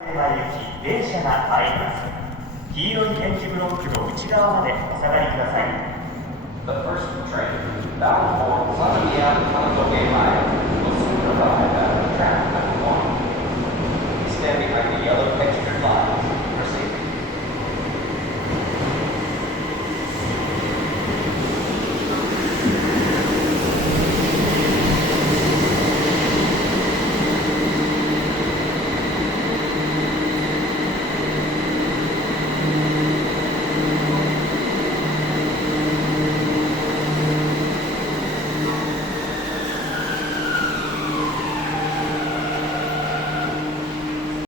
前行き電車が参ります。黄色い点字ブロックの内側までお下がりください。 The first train bound for Santiago Line